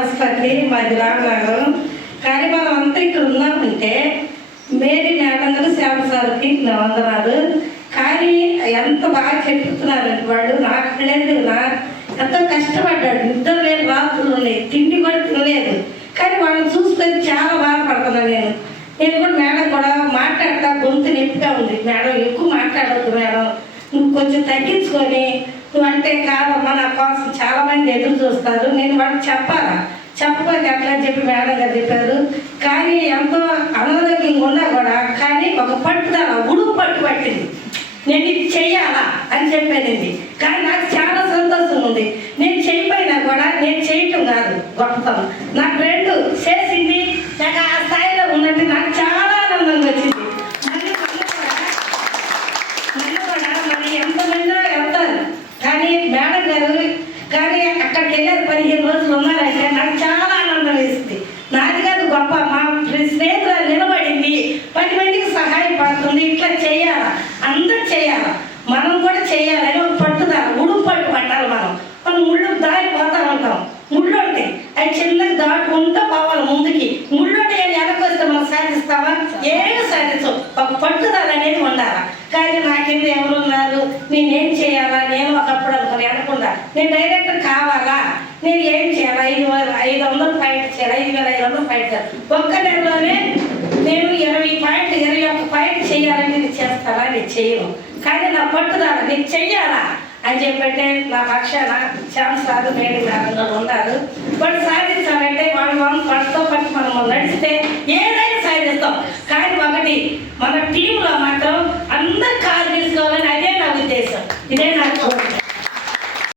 వ్యవస్థకి మాది రామనగరం కానీ మనం అంతా ఇక్కడ ఉన్నామంటే మేరీ మేడందరూ గారు శ్యామ సార్కి నా వందనాలు కానీ ఎంత బాగా చెప్తున్నారు వాళ్ళు నాకు లేదు నా ఎంతో కష్టపడ్డాడు. నిద్ర లేదు రాత్రులు ఉన్నాయి తిండి కూడా తినలేదు. కానీ వాళ్ళని చూసుకొని చాలా బాధపడుతున్నాను నేను. నేను కూడా మేడం కూడా మాట్లాడతా గొంతు నొప్పిగా ఉంది. మేడం ఎక్కువ మాట్లాడద్దు మేడం. కొంచెం తగ్గించుకొని నువ్వు అంటే కాదమ్మా నా కోసం చాలామంది ఎదురు చూస్తారు. నేను వాళ్ళకి చెప్పాలా? చెప్పకపోతే ఎట్లా అని చెప్పి మేడం గారు చెప్పారు. కానీ ఎంతో అనారోగ్యంగా ఉన్నా కూడా కానీ ఒక పట్టుదల ఉడుపు పట్టు పట్టింది. నేను ఇది చెయ్యాలా? అని చెప్పానండి కానీ నాకు చాలా సంతోషం ఉంది. నేను చేయపోయినా కూడా నేను చేయటం కాదు గొప్పతనం. నా ఫ్రెండ్ చేసింది నాకు ఆ స్థాయిలో ఉన్నట్టు నాకు చాలా ఆనందంగా వచ్చింది మళ్ళీ మళ్ళీ కూడా మళ్ళీ కూడా మరి ఎంతమందో వెళ్తారు కానీ మేడం గారు కానీ అక్కడికి వెళ్ళారు పదిహేను రోజులు ఉన్నారంటే నాకు చాలా ఆనందం వేసింది. నాది కాదు గొప్ప మా స్నేహితురాలు నిలబడింది. పది మందికి సహాయపడుతుంది ఇట్లా చేయాలా? అందరూ చేయాలా? మనం కూడా చేయాలని ఒక పట్టుదల ఉడుపు పట్టు పట్టాలి మనం. మనం ముళ్ళు దారిపోతా ఉంటాం. ముళ్ళు ఉంటాయి. అవి చిన్నగా దాటుకుంటూ పోవాలి ముందుకి. ముళ్ళు ఉంటాయి అని మనం సాధిస్తావా? ఏమి సాధించవు ఒక పట్టుదల అనేది ఉండాలి? కానీ నా కింద ఎవరున్నారు నేనేం చేయాలా? నేను ఒకప్పుడు అనుకుని అనకుండా నేను డైరెక్టర్ కావాలి? ఐదు ఐదు వందలు పాయింట్ చేయాలి ఐదు వేల ఐదు వందలు పాయింట్ చేయాలి. ఒక్క నెలలోనే నేను ఇరవై పాయింట్ ఇరవై ఒక్క పాయింట్ చేయాలని నేను చేస్తానా? నేను చేయను. కానీ నా పట్టుదల నేను చెయ్యాలా? అని చెప్పంటే నా పక్షాన ఛాన్స్ రాదు మేడం మేడంగా ఉన్నారు బట్ సాధించాలంటే వాళ్ళు మనం పట్టుతో పట్టు మనం నడిస్తే ఏదైనా సాధిస్తాం. కానీ ఒకటి మన టీంలో మాత్రం అందరు కాలు తీసుకోవాలని అదే నా ఉద్దేశం. ఇదే నా కోరిక.